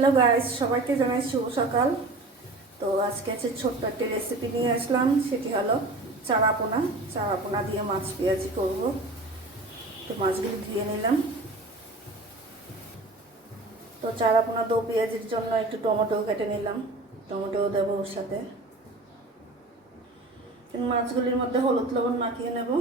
Hello guys, সবাইকে জানাই শুভ সকাল। তো আজকে আছে ছোট্ট একটা রেসিপি নিয়ে আসলাম, সেটি হলো চারাপোনা। চারাপোনা দিয়ে মাছ পেঁয়াজি করব। তো মাছগুলো ধুয়ে নিলাম। তো চারাপোনা দো পেঁয়াজির জন্য একটু টমেটো কেটে নিলাম, টমেটো দেবো ওর সাথে। মাছগুলির মধ্যে হলুদ লবণ মাখিয়ে নেব।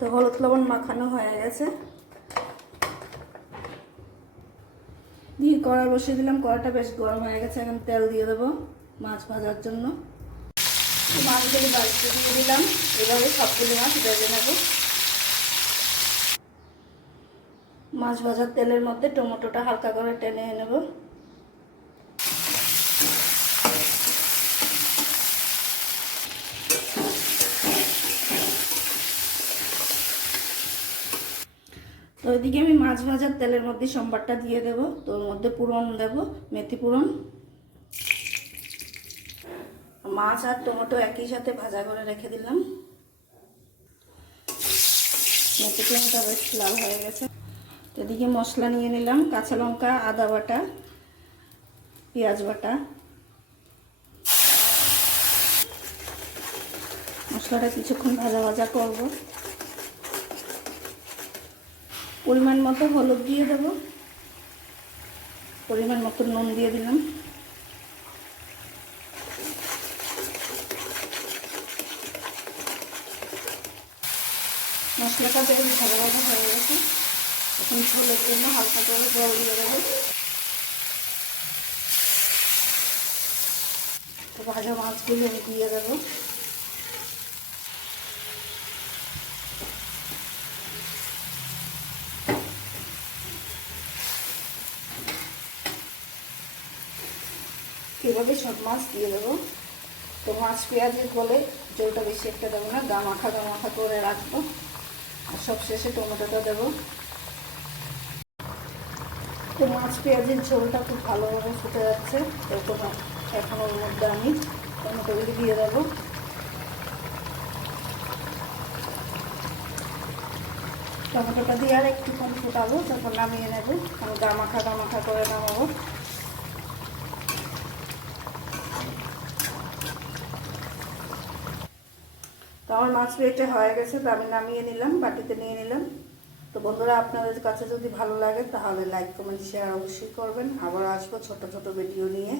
তো হলুদ লবণ মাখানো হয়ে গেছে, দিয়ে কড়া বসিয়ে দিলাম। কড়াটা বেশ গরম হয়ে গেছে, এখন তেল দিয়ে দেবো মাছ ভাজার জন্য। মাছগুলি বাড়িতে দিয়ে দিলাম। এভাবে সবগুলি মাছ ভেজে নেব। মাছ ভাজার তেলের মধ্যে টমেটোটা হালকা করে টেনে নেব। তো ওইদিকে আমি মাছ ভাজার তেলের মধ্যে সম্বারটা দিয়ে দেব। তো ওর মধ্যে পুরন দেব, মেথি পুরন। মাছ আর টমেটো একই সাথে ভাজা করে রেখে দিলাম। মেথি পুরনটা বেশ লাল হয়ে গেছে। তো এদিকে মশলা নিয়ে নিলাম, কাঁচা লঙ্কা, আদা বাটা, পেঁয়াজ বাটা। মশলাটা কিছুক্ষণ ভাজা ভাজা করব। পরিমাণ মতো হলুদ দিয়ে দেব, পরিমাণ মতো নুন দিয়ে দিলাম। মশলাটা বেশ ভাজা ভাজা হয়ে গেছে। এখন ঝোলের জন্য হালকা করে জল দিয়ে দেবো। তো ভাজা মাছগুলো দিয়ে দেবো। এভাবে সব মাছ দিয়ে দেবো। তো মাছ পেঁয়াজের বলে জলটা বেশি একটা দেবো না, গা মাখা করে রাখবো। আর সব শেষে টমেটোটা দেবো। তো মাছ পেঁয়াজের ঝোলটা খুব ভালোভাবে ফুটে যাচ্ছে। এখন ওর মধ্যে আমি টমেটোগুলি দিয়ে দেবো। টমেটোটা দিয়ে আর একটুক্ষণ ফুটাবো, তারপর নামিয়ে নেবো। আমি গা মাখা করে নামাবো। তো আমার মাছ পেঁয়াজটা হয়ে গেছে, তো আমি নামিয়ে নিলাম, বাটিতে নিয়ে নিলাম। তো বন্ধুরা, আপনাদের কাছে যদি ভালো লাগে তাহলে লাইক কমেন্ট শেয়ার অবশ্যই করবেন। আবার আসবো ছোট ছোট ভিডিও নিয়ে।